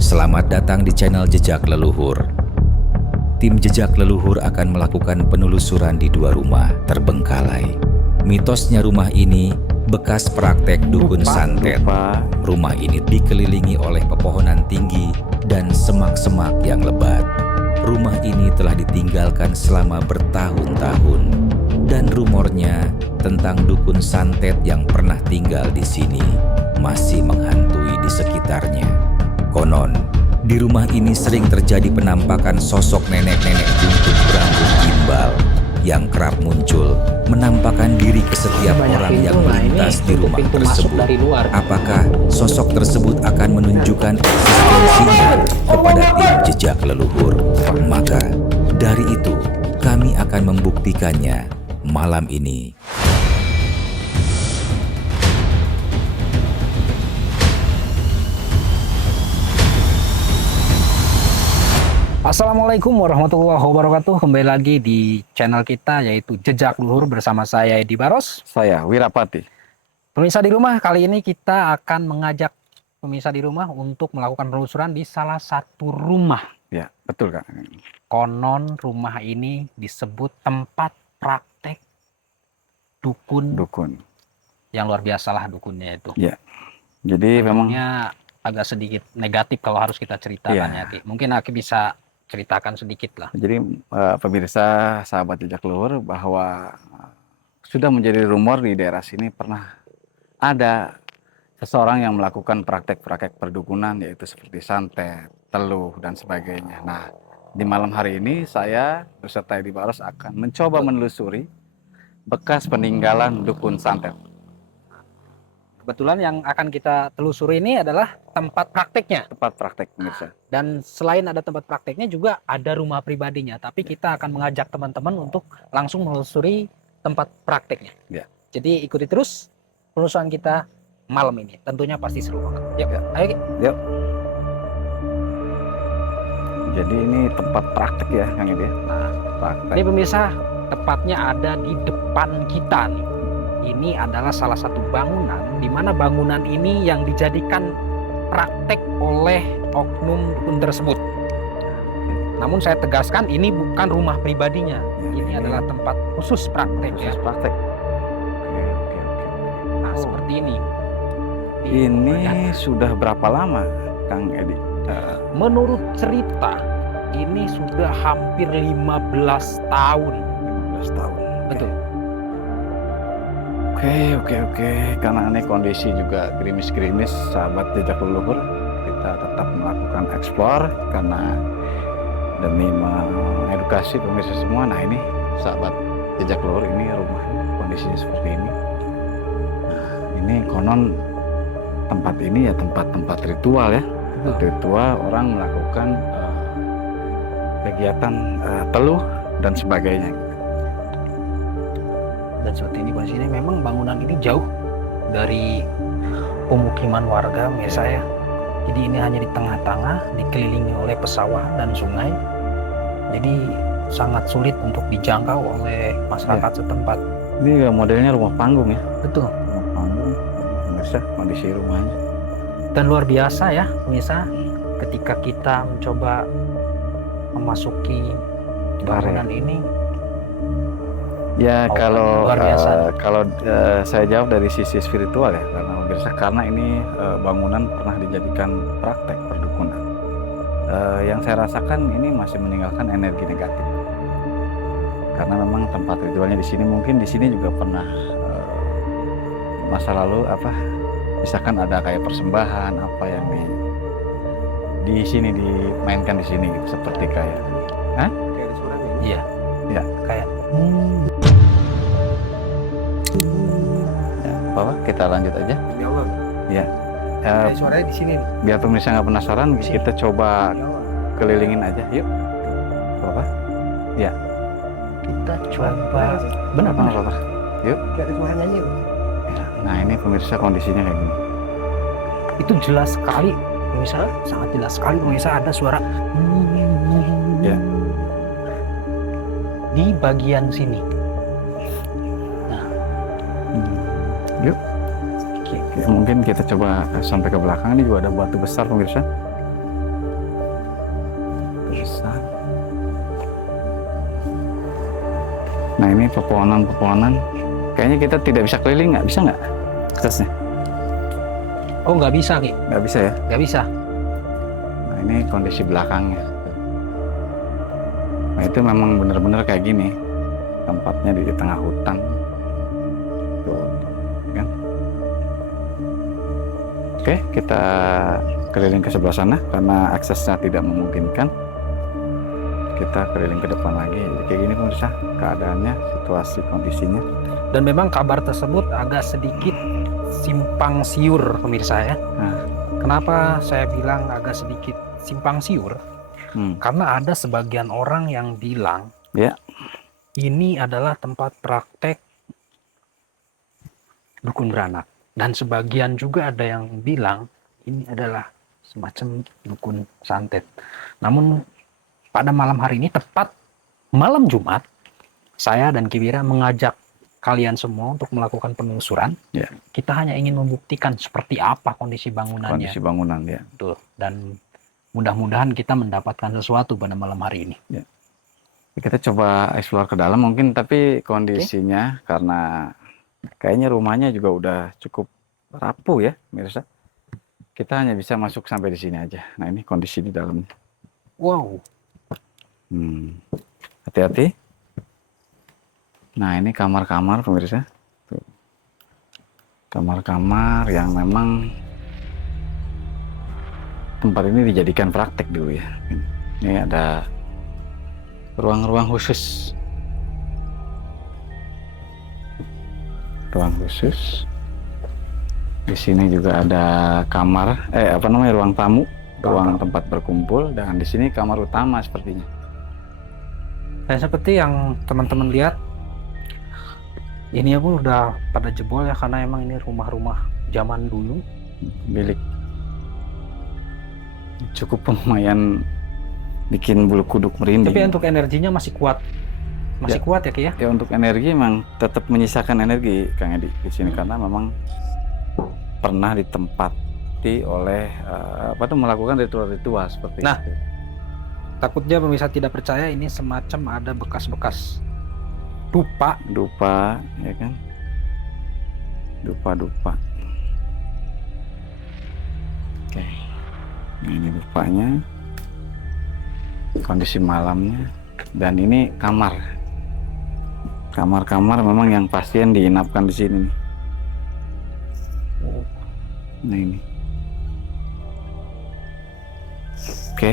Selamat datang di channel Jejak Leluhur. Tim Jejak Leluhur akan melakukan penelusuran di dua rumah terbengkalai. Mitosnya rumah ini bekas praktek dukun santet. Rumah ini dikelilingi oleh pepohonan tinggi dan semak-semak yang lebat. Rumah ini telah ditinggalkan selama bertahun-tahun dan rumornya tentang dukun santet yang pernah tinggal di sini masih menghantui di sekitarnya. Konon, di rumah ini sering terjadi penampakan sosok nenek-nenek buntut berambut gimbal yang kerap muncul menampakkan diri ke setiap orang yang melintas di rumah tersebut. Apakah sosok tersebut akan menunjukkan eksistensinya kepada tim Jejak Leluhur? Maka dari itu kami akan membuktikannya malam ini. Assalamualaikum warahmatullahi wabarakatuh. Kembali lagi di channel kita yaitu Jejak Leluhur bersama saya Edi Baros. Saya Wirapati. Pemirsa di rumah, kali ini kita akan mengajak pemirsa di rumah untuk melakukan penelusuran di salah satu rumah. Ya, betul Kak. Konon rumah ini disebut tempat praktek dukun. Yang luar biasa lah dukunnya itu. Ya. Jadi memangnya agak sedikit negatif kalau harus kita ceritakan ya. Ki. Mungkin Aki bisa ceritakan sedikit lah. Jadi pemirsa sahabat Jejak Leluhur bahwa sudah menjadi rumor di daerah sini pernah ada seseorang yang melakukan praktek-praktek perdukunan yaitu seperti santet, teluh dan sebagainya. Nah, di malam hari ini saya beserta Edi Baros akan mencoba menelusuri bekas peninggalan dukun santet. Kebetulan yang akan kita telusuri ini adalah tempat prakteknya. Tempat praktek pemirsa. Dan selain ada tempat prakteknya juga ada rumah pribadinya. Tapi kita akan mengajak teman-teman untuk langsung menelusuri tempat prakteknya. Ya. Jadi ikuti terus penelusuran kita malam ini. Tentunya pasti seru banget. Yuk, ya. Ayo. Yuk. Jadi ini tempat praktek ya, Kang Edi. Nah, praktek. Ini pemirsa, tepatnya ada di depan kita nih. Ini adalah salah satu bangunan di mana bangunan ini yang dijadikan praktek oleh oknum dukun tersebut. Namun saya tegaskan ini bukan rumah pribadinya. Ini adalah tempat khusus praktek ya. Praktek. Oke. Nah, seperti ini. Ini sudah berapa lama, Kang Edi? Menurut cerita, ini sudah hampir 15 tahun. 15 tahun. Betul. Oke. Karena ini kondisi juga gerimis-gerimis, sahabat Jejak Leluhur, kita tetap melakukan eksplor karena demi mengedukasi pemirsa semua. Nah ini sahabat Jejak Leluhur, ini rumah kondisinya seperti ini. Nah, ini konon tempat ini ya tempat-tempat ritual ya. Ritual orang melakukan kegiatan teluh dan sebagainya. Dan seperti ini kondisinya, memang bangunan ini jauh dari pemukiman warga misalnya. Jadi ini hanya di tengah-tengah, dikelilingi oleh pesawahan dan sungai. Jadi sangat sulit untuk dijangkau oleh masyarakat setempat. Ini modelnya rumah panggung ya. Betul. Rumah panggung, pemirsa kondisi rumahnya. Dan luar biasa ya pemirsa, ketika kita mencoba memasuki bangunan ini. Ya kalau saya jawab dari sisi spiritual ya, karena ini bangunan pernah dijadikan praktek perdukunan. Yang saya rasakan ini masih meninggalkan energi negatif. Karena memang tempat ritualnya di sini, mungkin di sini juga pernah masa lalu misalkan ada kayak persembahan apa yang di sini dimainkan di sini gitu, seperti kayak Iya. Ya, kayak Bapak, kita lanjut aja. Ya. Suaranya di sini. Biar pemirsa nggak penasaran, kita coba kelilingin aja, yuk. Bapak? Ya. Kita coba. Benar, Bapak. Yuk. Ada suaranya yuk. Nah, ini pemirsa kondisinya kayak gini. Itu jelas sekali, pemirsa. Sangat jelas sekali, pemirsa, ada suara. Ya. Di bagian sini. Nah. Yuk. Oke. Mungkin kita coba sampai ke belakang. Ini juga ada batu besar pemirsa. Nah ini pepohonan. Kayaknya kita tidak bisa keliling, nggak bisa nggak aksesnya? Oh, nggak bisa, Ki. Nggak bisa ya? Nggak bisa. Nah ini kondisi belakangnya. Nah itu memang benar-benar kayak gini. Tempatnya di tengah hutan. Tuh, kan? Oke, kita keliling ke sebelah sana karena aksesnya tidak memungkinkan. Kita keliling ke depan lagi. Jadi kayak gini pemirsa keadaannya, situasi kondisinya. Dan memang kabar tersebut agak sedikit simpang siur, pemirsa ya. Nah. Kenapa saya bilang agak sedikit simpang siur? Karena ada sebagian orang yang bilang Ya. ini adalah tempat praktek dukun beranak. Dan sebagian juga ada yang bilang ini adalah semacam dukun santet. Namun pada malam hari ini, tepat malam Jumat, saya dan Kibira mengajak kalian semua untuk melakukan penelusuran. Ya. Kita hanya ingin membuktikan seperti apa kondisi bangunannya. Kondisi bangunan ya. Betul. Dan mudah-mudahan kita mendapatkan sesuatu pada malam hari ini. Ya. Kita coba explore ke dalam mungkin, tapi kondisinya karena kayaknya rumahnya juga udah cukup rapuh ya, pemirsa. Kita hanya bisa masuk sampai di sini aja. Nah ini kondisi di dalam. Wow. Hati-hati. Nah ini kamar-kamar pemirsa. Tuh. Kamar-kamar yang memang tempat ini dijadikan praktek dulu ya. Ini ada ruang-ruang khusus. Ruang khusus. Di sini juga ada kamar, ruang tamu, ruang tempat berkumpul, dan di sini kamar utama sepertinya. Dan seperti yang teman-teman lihat, ini pun udah pada jebol ya, karena emang ini rumah-rumah zaman dulu. Bilik cukup lumayan bikin bulu kuduk merinding. Tapi untuk energinya masih kuat. Masih kuat ya, Ki ya? Ya untuk energi memang tetap menyisakan energi Kang Edi di sini karena memang pernah ditempati oleh melakukan ritual-ritual seperti Nah, itu. Takutnya pemirsa tidak percaya, ini semacam ada bekas-bekas dupa, ya kan? Dupa. Oke. Nah, ini dupanya. Kondisi malamnya, dan ini kamar memang yang pasien diinapkan di sini nih. Nah ini. Oke.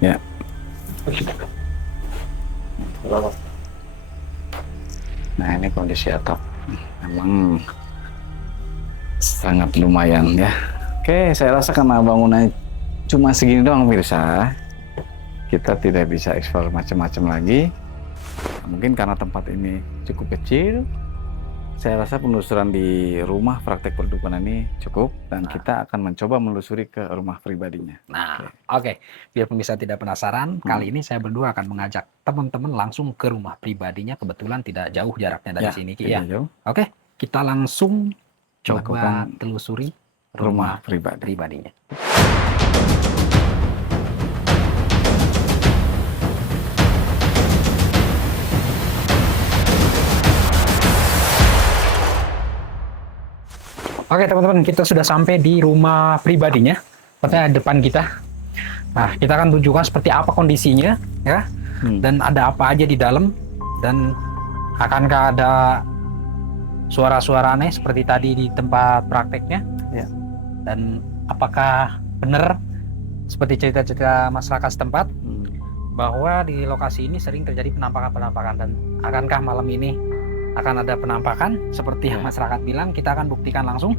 Ya. Nah ini kondisi atap, memang sangat lumayan ya. Oke, saya rasa karena bangunannya cuma segini doang pemirsa, kita tidak bisa eksplor macam-macam lagi. Mungkin karena tempat ini cukup kecil, saya rasa penelusuran di rumah praktek perdukunan ini cukup, dan kita akan mencoba menelusuri ke rumah pribadinya. Nah, oke. Biar pemirsa tidak penasaran, kali ini saya berdua akan mengajak teman-teman langsung ke rumah pribadinya. Kebetulan tidak jauh jaraknya dari sini, Ki ya. Jauh. Oke, kita langsung coba Lakukan telusuri rumah pribadi. pribadinya. Oke teman-teman, kita sudah sampai di rumah pribadinya, tepatnya depan kita. Nah, kita akan tunjukkan seperti apa kondisinya, ya, dan ada apa aja di dalam, dan akankah ada suara-suara aneh seperti tadi di tempat prakteknya, ya. Dan apakah benar seperti cerita-cerita masyarakat setempat bahwa di lokasi ini sering terjadi penampakan-penampakan, dan akankah malam ini akan ada penampakan seperti yang masyarakat bilang? Kita akan buktikan langsung.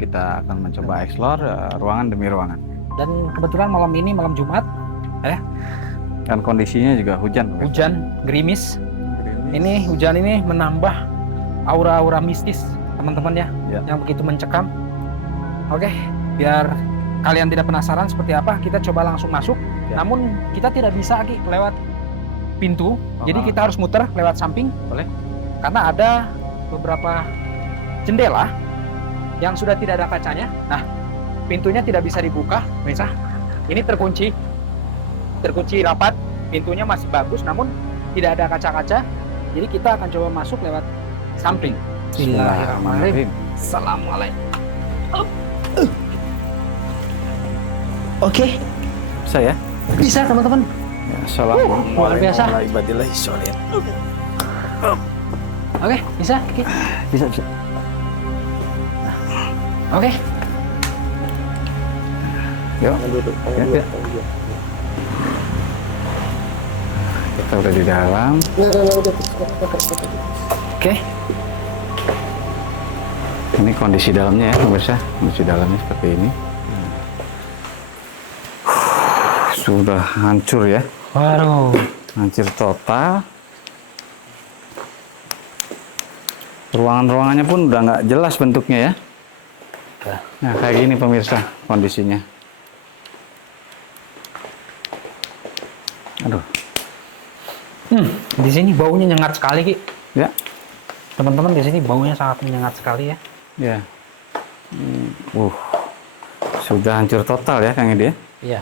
Kita akan mencoba explore ruangan demi ruangan. Dan kebetulan malam ini malam Jumat, ya. Dan kondisinya juga hujan. Hujan gerimis. Ini hujan ini menambah aura-aura mistis, teman-teman ya, yang begitu mencekam. Oke, biar kalian tidak penasaran seperti apa, kita coba langsung masuk. Namun kita tidak bisa lewat pintu, jadi kita harus muter lewat samping. Boleh. Karena ada beberapa jendela yang sudah tidak ada kacanya. Nah, pintunya tidak bisa dibuka, pemirsa. Ini terkunci rapat. Pintunya masih bagus, namun tidak ada kaca-kaca. Jadi kita akan coba masuk lewat samping. Bismillahirrahmanirrahim. Assalamualaikum. Oke, Bisa ya? bisa teman-teman. Ya, assalamualaikum luar biasa. warahmatullahi wabarakatuh. Oke, bisa. Oke. Bisa. Oke. Yuk. Ya. Kita udah di dalam. Oke. Ini kondisi dalamnya ya, pemirsa. Kondisi dalamnya seperti ini. Sudah hancur ya. Waduh. Hancur total. Ruangan-ruangannya pun udah nggak jelas bentuknya ya. Nah, kayak gini pemirsa kondisinya. Aduh. Di sini baunya nyengat sekali, Ki. Ya. Teman-teman, di sini baunya sangat menyengat sekali ya. Ya. Sudah hancur total ya Kang Edi ya. Iya.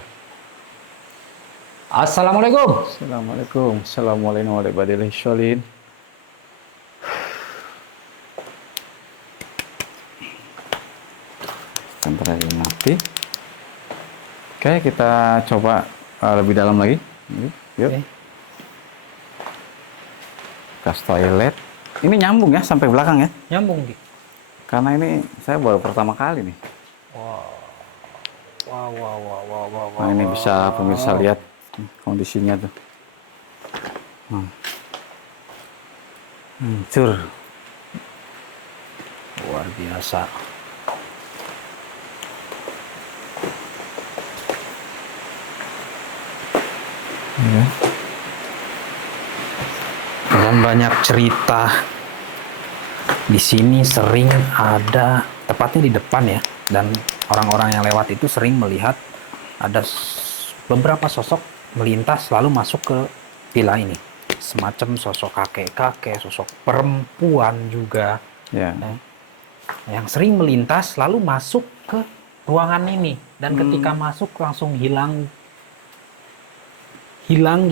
Assalamualaikum. Assalamualaikum. Assalamualaikum warahmatullahi wabarakatuh. Bentar lagi mati. Oke, kita coba lebih dalam lagi. Yuk. Oke. Bekas toilet. Ini nyambung ya sampai belakang ya. Nyambung, Ki. Karena ini saya baru pertama kali nih. Wow. Nah, ini bisa pemirsa lihat kondisinya tuh. Hancur. Luar biasa. Ya. Dan banyak cerita. Di sini sering ada, tepatnya di depan ya, dan orang-orang yang lewat itu sering melihat ada beberapa sosok melintas lalu masuk ke villa ini. Semacam sosok kakek-kakek, sosok perempuan juga. Ya. Yang sering melintas lalu masuk ke ruangan ini. Dan ketika masuk langsung hilang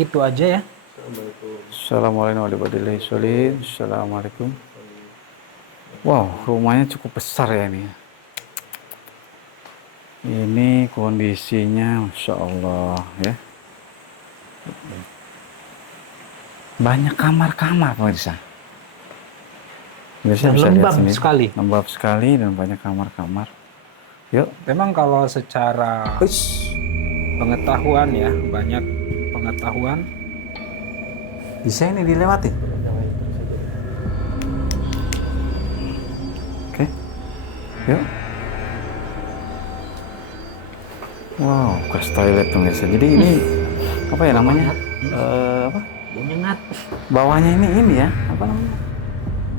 gitu aja ya. Assalamualaikum warahmatullahi wabarakatuh. Assalamualaikum. Wow, rumahnya cukup besar ya ini. Ini kondisinya, Masya Allah ya. Banyak kamar-kamar pemirsa. Pemirsa Dan bisa lihat lembab sini. sekali. Lembab sekali dan banyak kamar-kamar. Yuk. Memang kalau secara pengetahuan ya, banyak pengetahuan. Bisa ini dilewati. Oke. Yuk. Wow, bekas toilet pemirsa. Jadi ini apa ya namanya? Apa? Nyengat. Bawahnya ini ya, apa namanya?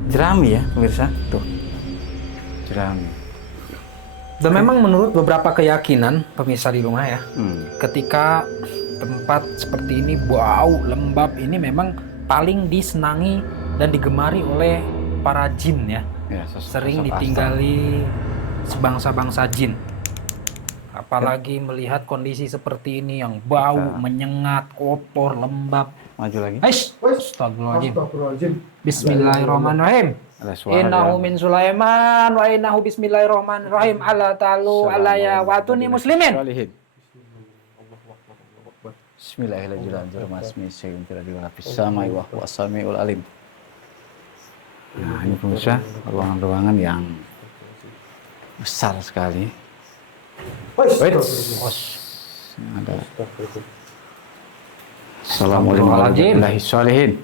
Jerami ya, pemirsa. Tuh. Jerami. Dan memang menurut beberapa keyakinan pemirsa di rumah ya, ketika tempat seperti ini bau lembab ini memang paling disenangi dan digemari oleh para jin ya. Ya, Sering ditinggali sebangsa-bangsa jin. Apalagi melihat kondisi seperti ini yang bau, menyengat, kotor, lembab. Maju lagi. Aish, astagfirullahaladzim. Bismillahirrahmanirrahim. Ada suara. Innahu min Sulaiman wa innahu bismillahirrahmanirrahim ala ta'alu alaya wa atuni muslimin. Bismillahirrahmanirrahim. Nah, ini pemirsa, ruangan-ruangan yang besar sekali. Ada. Assalamualaikum warahmatullahi wabarakatuh.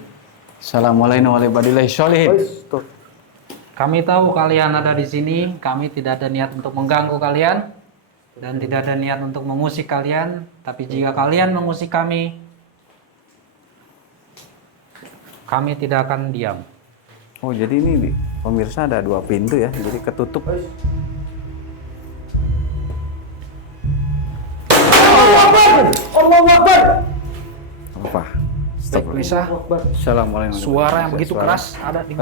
Assalamualaikum warahmatullahi wabarakatuh. Kami tahu kalian ada di sini, kami tidak ada niat untuk mengganggu kalian dan tidak ada niat untuk mengusik kalian, tapi jika kalian mengusik kami tidak akan diam. Oh, jadi ini pemirsa ada 2 pintu ya, jadi ketutup. Allahu Akbar. Apa? Baik, pemirsa, Assalamualaikum. suara yang begitu keras ada di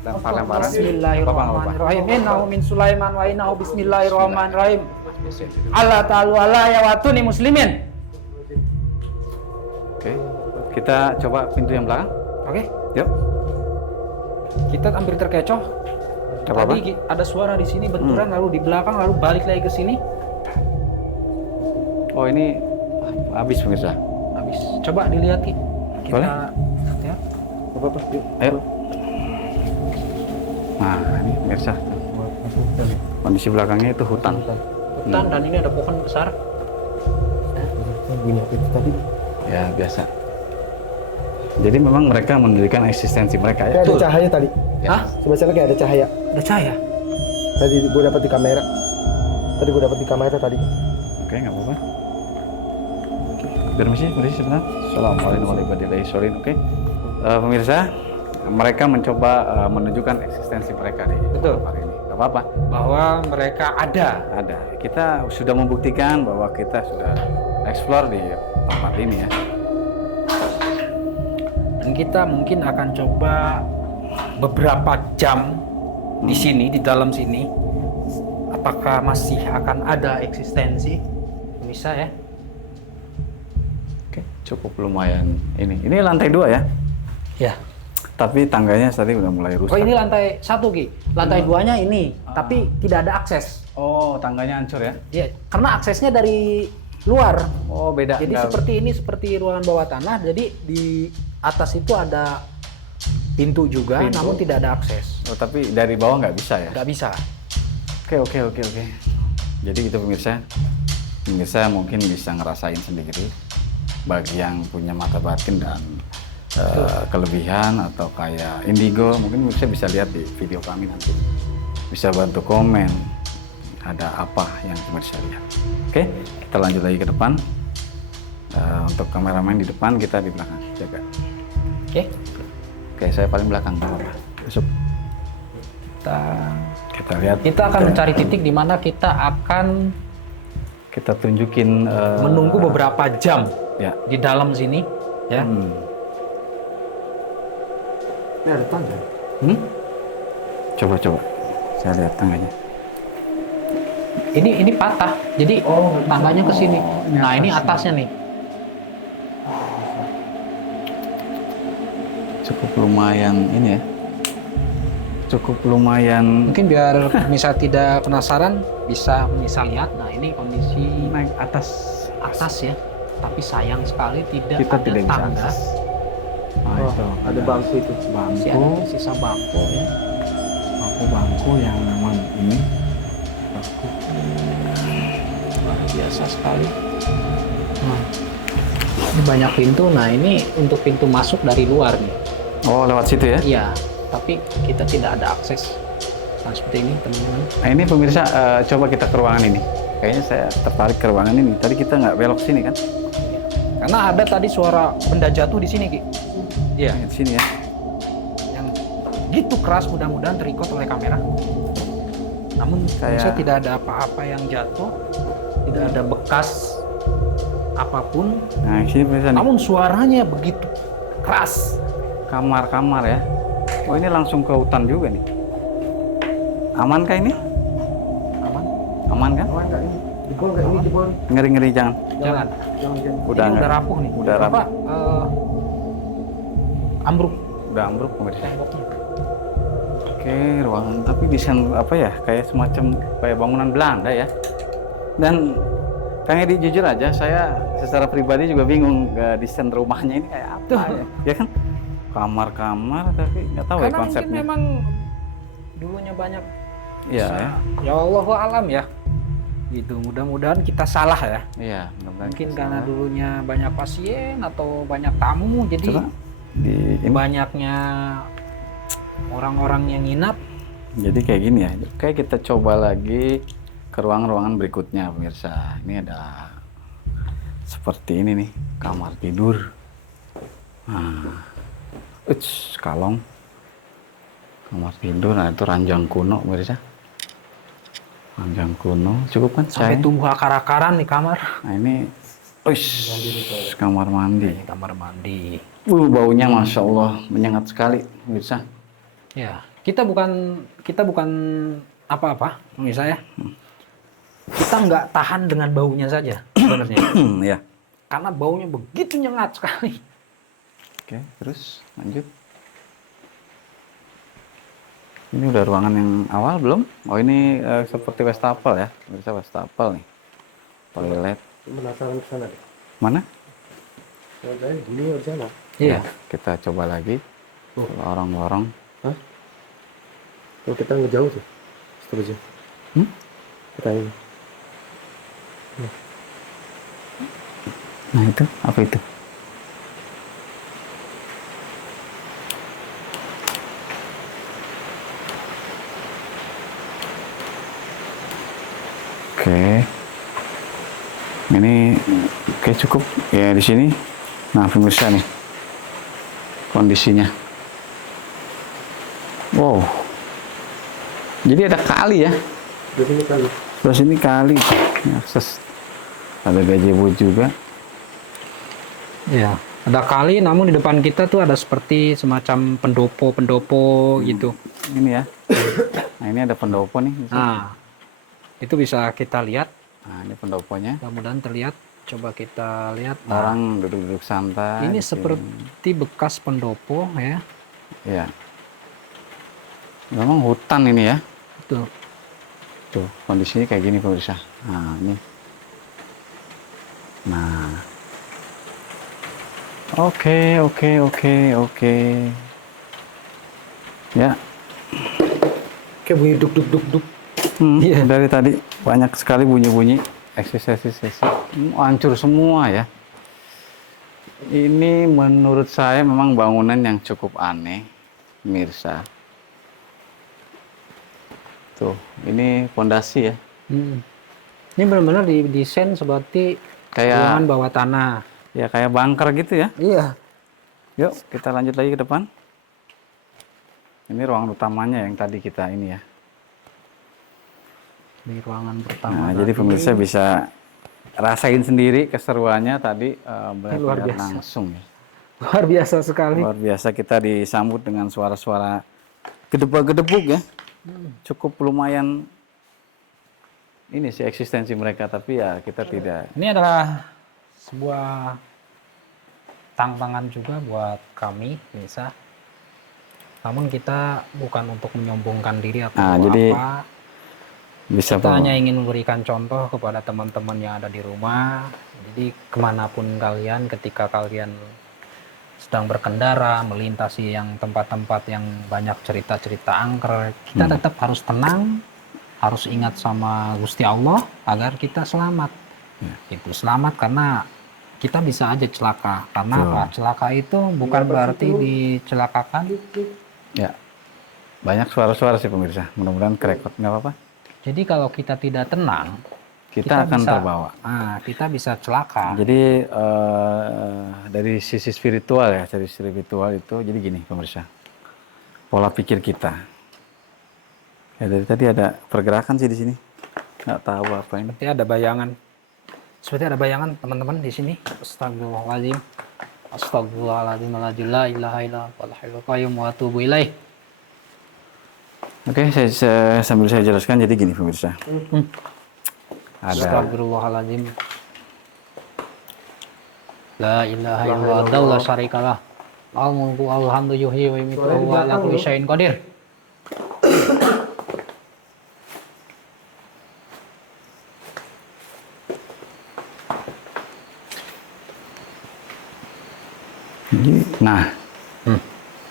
lempar-lemparan. Bismillahirrahmanirrahim. Innahu min Sulaiman wa innahu bismillahirrahmanirrahim. Allah ta'ala ya watuni muslimin. Oke, kita coba pintu yang belakang. Oke, Yuk. kita hampir terkecoh. Gak apa-apa. Tadi ada suara di sini benturan, lalu di belakang, lalu balik lagi ke sini. Oh, ini habis pemirsa. Habis. Coba dilihat Ki. Kita Boleh? ya. Apa-apa? Yuk. Ayo. Nah, ini pemirsa. Kondisi belakangnya itu hutan. Hutan dan ini ada pohon besar. Bunyi apa itu tadi? Ya, biasa. Jadi memang mereka mendirikan eksistensi mereka ya. Kayak ada cahaya tadi. Hah? Sebelah sana kayak ada cahaya. Ada cahaya? Tadi gue dapat di kamera. Tadi. Oke, nggak apa-apa. Oke, permisi sebentar. Assalamualaikum warahmatullahi wabarakatuh. Oke, pemirsa, mereka mencoba menunjukkan eksistensi mereka di Betul. tempat ini. Nggak apa-apa. Bahwa mereka ada. Ada. Kita sudah membuktikan bahwa kita sudah explore di tempat ini ya. Dan kita mungkin akan coba beberapa jam di sini, di dalam sini. Apakah masih akan ada eksistensi? Bisa ya? Oke, cukup lumayan ini. Ini lantai 2 ya. Ya. Tapi tangganya tadi udah mulai rusak. Oh, ini lantai 1 Ki. Lantai 2-nya ini, tapi tidak ada akses. Oh, tangganya hancur ya? Ya, karena aksesnya dari luar. Oh, beda. Jadi seperti ini, seperti ruangan bawah tanah. Jadi di atas itu ada pintu juga, Pintu. namun tidak ada akses. Oh, tapi dari bawah nggak bisa ya? Nggak bisa. Oke. Jadi itu pemirsa mungkin bisa ngerasain sendiri bagi yang punya mata batin dan kelebihan atau kayak indigo, mungkin bisa lihat di video kami nanti. Bisa bantu komen ada apa yang pemirsa lihat. Oke, kita lanjut lagi ke depan. Untuk kameramen di depan, kita di belakang jaga. Oke, saya paling belakang. Masuk. Kita lihat. Kita akan mencari titik di mana kita akan Kita tunjukin menunggu beberapa jam ya. di dalam sini, ya. Ini ada tangga. Coba. Saya lihat tangganya. Ini patah, jadi tangganya ke sini. Nah, ini atasnya nih. Cukup lumayan ini ya. Cukup lumayan Mungkin biar misal tidak penasaran, bisa lihat. Nah, ini kondisi naik atas. ya. Tapi sayang sekali tidak Kita ada tidak bisa tangga. akses. Nah, Oh, itu ada bangku itu. Masih ada sisa bangku ya. bangku yang memang ini Luar biasa sekali. Ini banyak pintu. Nah, ini untuk pintu masuk dari luar nih. oh lewat situ ya. Iya, tapi kita tidak ada akses. Nah, seperti ini teman-teman. Nah ini pemirsa, coba kita ke ruangan ini. Kayaknya saya tertarik ke ruangan ini. Tadi kita nggak belok sini kan? Karena ada tadi suara benda jatuh di sini, Ki. Iya. Di sini ya. Yang gitu keras, mudah-mudahan terikut oleh kamera. Namun Kayak- saya tidak ada apa-apa yang jatuh, tidak ada bekas apapun. Nah sini pemirsa nih. Namun suaranya begitu keras. Kamar-kamar ya. Oh ini langsung ke hutan juga nih. Aman kah ini? Aman? Aman kan? Aman nggak ini? Jebol nggak ini? Jebol. Ngeri-ngeri jangan. Jangan. Jangan. Udah Ini nggak? udah rapuh nih. Udah rapuh. Ambruk Udah ambruk pemirsa. temboknya. Oke, ruangan tapi desain apa ya? Kayak semacam kayak bangunan Belanda ya. Dan Kang Edi jujur aja, saya secara pribadi juga bingung desain rumahnya ini kayak apa ya? Ya kan? Kamar-kamar tapi nggak tahu ya Karena mungkin konsepnya. memang dulunya banyak. Iya ya. Ya Allah alam ya. Gitu. Mudah-mudahan kita salah ya. Iya, mudah-mudahan Mungkin kita karena salah. dulunya banyak pasien atau banyak tamu, jadi Coba di ini. banyaknya orang-orang yang nginap. Jadi kayak gini ya. Kayak kita coba lagi ke ruangan-ruangan berikutnya pemirsa. Ini ada seperti ini nih, kamar tidur. Nah, kalong. Kamar tidur, nah itu ranjang kuno pemirsa. Ranjang kuno, cukup kan? Sampai Cahaya? tumbuh akar-akaran di kamar. Nah ini, kamar mandi. Ini kamar mandi. Baunya Masya Allah menyengat sekali pemirsa. Ya. kita bukan apa-apa, misalnya. Kita nggak tahan dengan baunya saja sebenarnya. Ya. Karena baunya begitu nyengat sekali. Oke, terus lanjut. Ini udah ruangan yang awal belum? Oh ini seperti wastafel ya, bisa wastafel nih. Toilet. Penasaran ke sana deh. Mana? Saya gini di sana. Iya. Kita coba lagi. Lorong-lorong. Hah? Oh, kita ngejauh tuh. Seterusnya. Kita ini. Nah itu, apa itu? Oke. Ini oke cukup ya di sini. Nah, pemirsa nih. Kondisinya. Wow. Jadi ada kali ya. Di sini kali. Terus ini kali ini akses. Ada gazebo juga. Iya. Ada kali, namun di depan kita tuh ada seperti semacam pendopo gitu. Ini ya. Nah, ini ada pendopo nih. Nah, itu bisa kita lihat. Nah, ini pendoponya. Mudah-mudahan terlihat. Coba kita lihat. Nah, Orang duduk-duduk santai. ini di sini. seperti bekas pendopo ya. Ya. Memang hutan ini ya. Betul. Tuh, kondisinya kayak gini pemirsa. Nah, ini. Nah. Oke. Ya. Kayak bunyi duk. Iya. Dari tadi banyak sekali bunyi-bunyi. Eksis. Hancur semua ya. Ini menurut saya memang bangunan yang cukup aneh, pemirsa. Tuh, ini pondasi ya. Ini benar-benar didesain seperti ruangan Kayak bawah tanah. ya kayak bunker gitu ya. Iya. Yuk, kita lanjut lagi ke depan. Ini ruangan utamanya yang tadi kita ini ya. Di ruangan pertama. Nah, tadi. jadi pemirsa bisa rasain sendiri keseruannya tadi Luar melihat biasa. langsung ya. Luar biasa sekali. Luar biasa kita disambut dengan suara-suara gedebuk-gedebuk ya. Cukup lumayan ini sih eksistensi mereka, tapi ya kita tidak. Ini adalah sebuah tantangan juga buat kami, Nisa. Namun kita bukan untuk menyombongkan diri atau jadi apa. Bisa Kita Pak. hanya ingin memberikan contoh kepada teman-teman yang ada di rumah. Jadi kemanapun kalian, ketika kalian sedang berkendara, melintasi yang tempat-tempat yang banyak cerita-cerita angker, kita tetap harus tenang, harus ingat sama Gusti Allah agar kita selamat. Itu selamat karena kita bisa aja celaka. Karena apa? Celaka itu bukan berarti dicelakakan. Ya. Banyak suara-suara sih pemirsa. Mudah-mudahan kerekod nggak apa-apa. Jadi kalau kita tidak tenang, Kita akan bisa, terbawa. kita bisa celaka. Jadi dari sisi spiritual ya, dari spiritual itu jadi gini pemirsa, pola pikir kita. Ya dari tadi ada pergerakan sih di sini, nggak tahu apa ini. Seperti ada bayangan. Seperti ada bayangan teman-teman di sini. Astagfirullahaladzim. Astagfirullahaladzim. La ilaha illallah wal hayyul qayyum wa atubu ilaih. Oke, saya sambil saya jelaskan jadi gini pemirsa. Ada Astagfirullahaladzim. La ilaha illallah la syarikalah. Al mulku alhamdu yuhyi wa yumiitu wa ala kulli syai'in qadir. Nah,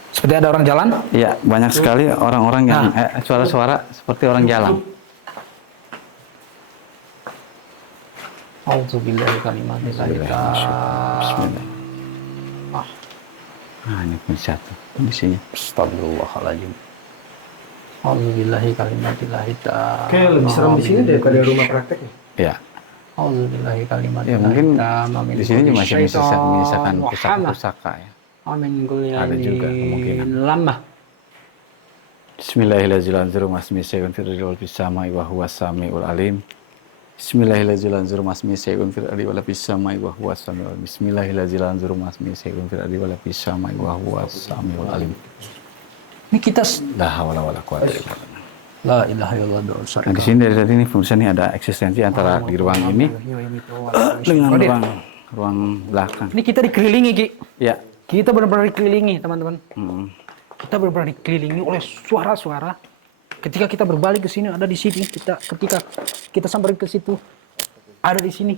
Seperti ada orang jalan? iya banyak sekali orang-orang yang suara-suara seperti orang jalan. Auzubillahi kalimatillahi Bismillah. Ah. Nah, ini pemirsa tuh kondisinya. Astagfirullahaladzim. Auzubillahi kalimatillahi Kayak lebih serem di sini daripada rumah prakteknya. Ya, Auzubillahi kalimatillahi ya mungkin tammah min di sini kulli masih syaitan menyisakan wa hamah. pusaka-pusaka ya. Amin kulli Ada juga kemungkinan. lamah. Bismillahirrahmanirrahim. Masmi syai'un fil ardi wal fis samai wa huwas samiul alim. Bismillahirrahmanirrahim. Masmi syai'un fil ardi wal fis samai wa huwas samiul alim. Bismillahirrahmanirrahim. Masmi syai'un fil ardi wal fis samai wa huwas samiul alim. Ini kita La haula wala quwata illa billah. la ilaha illallah dosa. Nah, di sini dari tadi ini pemirsa nih ada eksistensi antara di ruang ini dengan ruang belakang. Ini kita dikelilingi, Ki. Ya. Kita benar-benar dikelilingi, teman-teman. Hmm. Kita benar-benar dikelilingi oleh suara-suara. Ketika kita berbalik ke sini ada di sini. Ketika kita sampai ke situ ada di sini.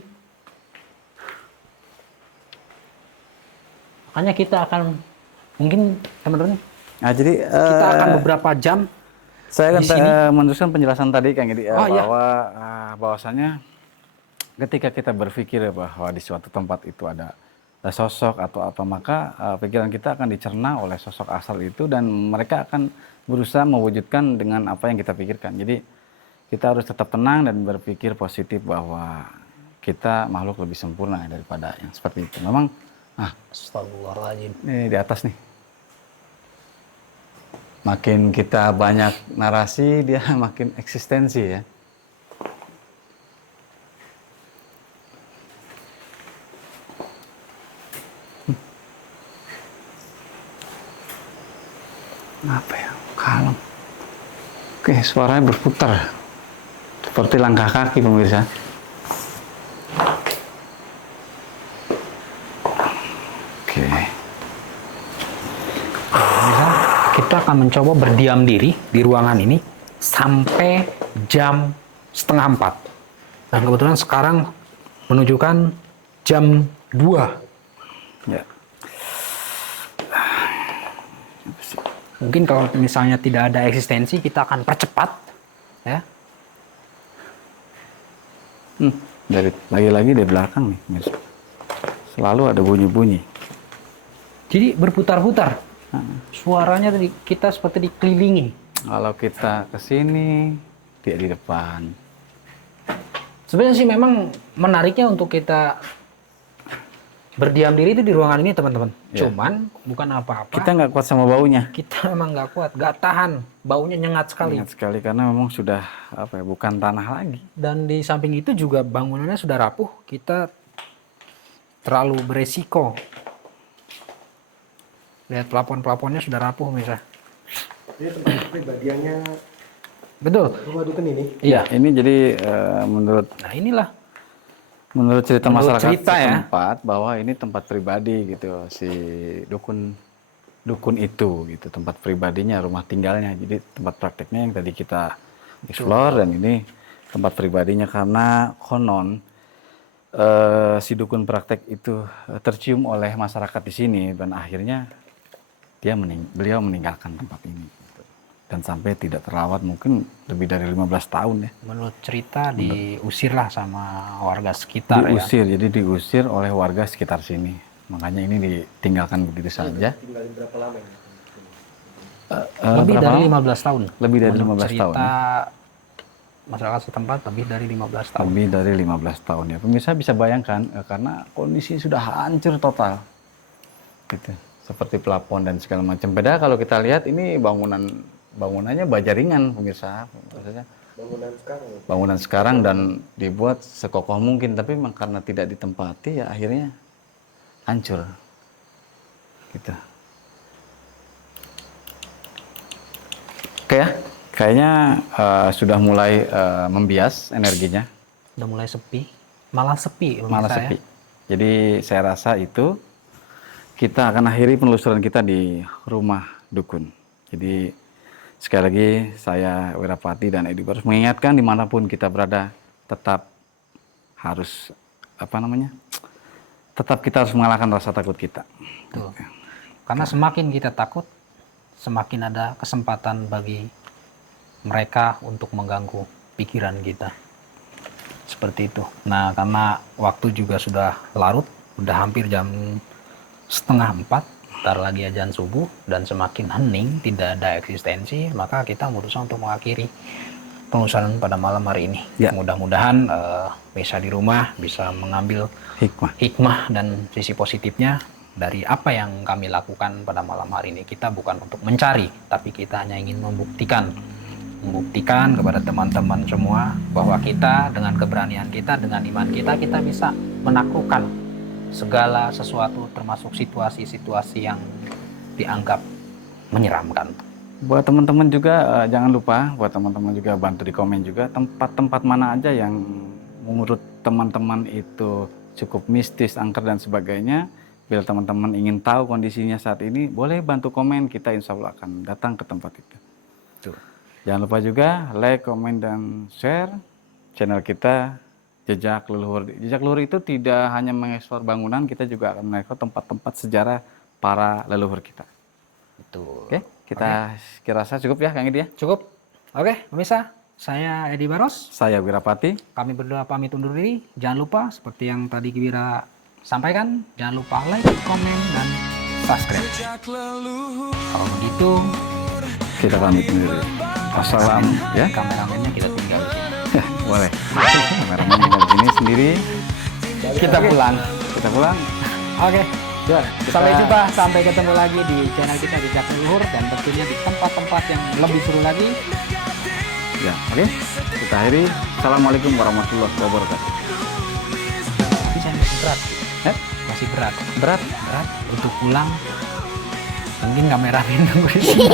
Makanya kita akan mungkin teman-teman Nah, jadi kita akan beberapa jam. saya akan di sini. meneruskan penjelasan tadi Kang Edi Oh, iya. bahwa bahwasanya ketika kita berpikir bahwa di suatu tempat itu ada sosok atau apa, maka pikiran kita akan dicerna oleh sosok asal itu dan mereka akan berusaha mewujudkan dengan apa yang kita pikirkan. Jadi kita harus tetap tenang dan berpikir positif bahwa kita makhluk lebih sempurna daripada yang seperti itu. Memang Astagfirullahaladzim. ini di atas nih. Makin kita banyak narasi, dia makin eksistensi ya. Apa ya? Kalem. Oke, suaranya berputar. Seperti langkah kaki pemirsa. Oke. Misal kita akan mencoba berdiam diri di ruangan ini sampai jam 3:30. Dan kebetulan sekarang menunjukkan jam 2. Ya. Mungkin kalau misalnya tidak ada eksistensi, kita akan percepat, ya. Dari lagi-lagi dari belakang nih, pemirsa. Selalu ada bunyi-bunyi. Jadi berputar-putar. Suaranya tadi kita seperti dikelilingi. Kalau kita ke sini, dia di depan. Sebenarnya sih memang menariknya untuk kita berdiam diri itu di ruangan ini, teman-teman. Ya. Cuman bukan apa-apa. Kita nggak kuat sama baunya. Kita memang nggak kuat, nggak tahan. Baunya nyengat sekali. Ingat sekali karena memang sudah apa ya, bukan tanah lagi. Dan di samping itu juga bangunannya sudah rapuh. Kita terlalu beresiko. Lihat pelapon-pelaponnya sudah rapuh, misalnya. Ini tempat pribadiannya Betul. rumah dukun ini. Iya. Ini jadi Nah inilah. menurut cerita Menurut masyarakat cerita ya. setempat bahwa ini tempat pribadi gitu si dukun itu gitu, tempat pribadinya, rumah tinggalnya. Jadi tempat prakteknya yang tadi kita explore dan ini tempat pribadinya karena konon si dukun praktek itu tercium oleh masyarakat di sini dan akhirnya beliau meninggalkan tempat ini gitu. Dan sampai tidak terawat mungkin lebih dari 15 tahun ya. Menurut cerita diusirlah sama warga sekitar, Diusir, jadi diusir oleh warga sekitar sini. Makanya ini ditinggalkan begitu saja. Tinggalin berapa lama ini? Lebih berapa dari lama? 15 tahun. Lebih dari Menurut 15 tahun. cerita masyarakat setempat lebih dari 15 tahun. Lebih dari 15 tahun ya. Pemirsa bisa bayangkan karena kondisi sudah hancur total. Gitu. Seperti pelapon dan segala macam. Beda kalau kita lihat ini bangunannya baja ringan pemirsa. Maksudnya bangunan sekarang dan dibuat sekokoh mungkin, tapi memang karena tidak ditempati ya akhirnya hancur. Gitu. Oke ya, kayaknya sudah mulai membias energinya. Udah mulai sepi, malah sepi. Malah pemirsa, sepi. ya. Jadi saya rasa itu kita akan akhiri penelusuran kita di rumah dukun. Jadi sekali lagi saya Wirapati dan Edi harus mengingatkan dimanapun kita berada tetap harus tetap kita harus mengalahkan rasa takut kita. Betul. Karena semakin kita takut, semakin ada kesempatan bagi mereka untuk mengganggu pikiran kita. Seperti itu. Nah, karena waktu juga sudah larut, udah hampir jam 3:30, ntar lagi azan subuh, dan semakin hening, tidak ada eksistensi, maka kita memutuskan untuk mengakhiri penelusuran pada malam hari ini. Ya. Mudah-mudahan bisa di rumah, bisa mengambil hikmah dan sisi positifnya dari apa yang kami lakukan pada malam hari ini. Kita bukan untuk mencari, tapi kita hanya ingin membuktikan kepada teman-teman semua bahwa kita dengan keberanian kita, dengan iman kita, kita bisa menaklukkan segala sesuatu termasuk situasi-situasi yang dianggap menyeramkan. Buat teman-teman juga jangan lupa, buat teman-teman juga bantu di komen juga tempat-tempat mana aja yang menurut teman-teman itu cukup mistis, angker dan sebagainya. Bila teman-teman ingin tahu kondisinya saat ini, boleh bantu komen, kita insya Allah akan datang ke tempat itu. Tuh. Jangan lupa juga like, komen, dan share channel kita Jejak Leluhur. Jejak Leluhur itu tidak hanya mengeksplor bangunan, kita juga akan mengeksplor tempat-tempat sejarah para leluhur kita. Betul. Oke, kita kira rasa cukup ya Kang Edi ya. Cukup. Oke, pemirsa. Saya Edi Baros. Saya Wirapati. Kami berdua pamit undur diri. Jangan lupa seperti yang tadi Wira sampaikan, jangan lupa like, komen, dan subscribe. Kalau begitu, Kita pamit dulu. Wassalam ya. kameramennya kita tinggal di sini. Boleh. Kameramen tinggal di sini sendiri. Kita pulang. Kita pulang. Oke. Ya, Sampai jumpa, sampai ketemu lagi di channel kita Jejak Leluhur dan tentunya di tempat-tempat yang lebih seru lagi. Ya, oke. Kita akhiri. Assalamualaikum warahmatullahi wabarakatuh. Tapi saya masih berat. Masih berat. Berat. Berat untuk pulang. Mungkin kameramen nunggu di sini.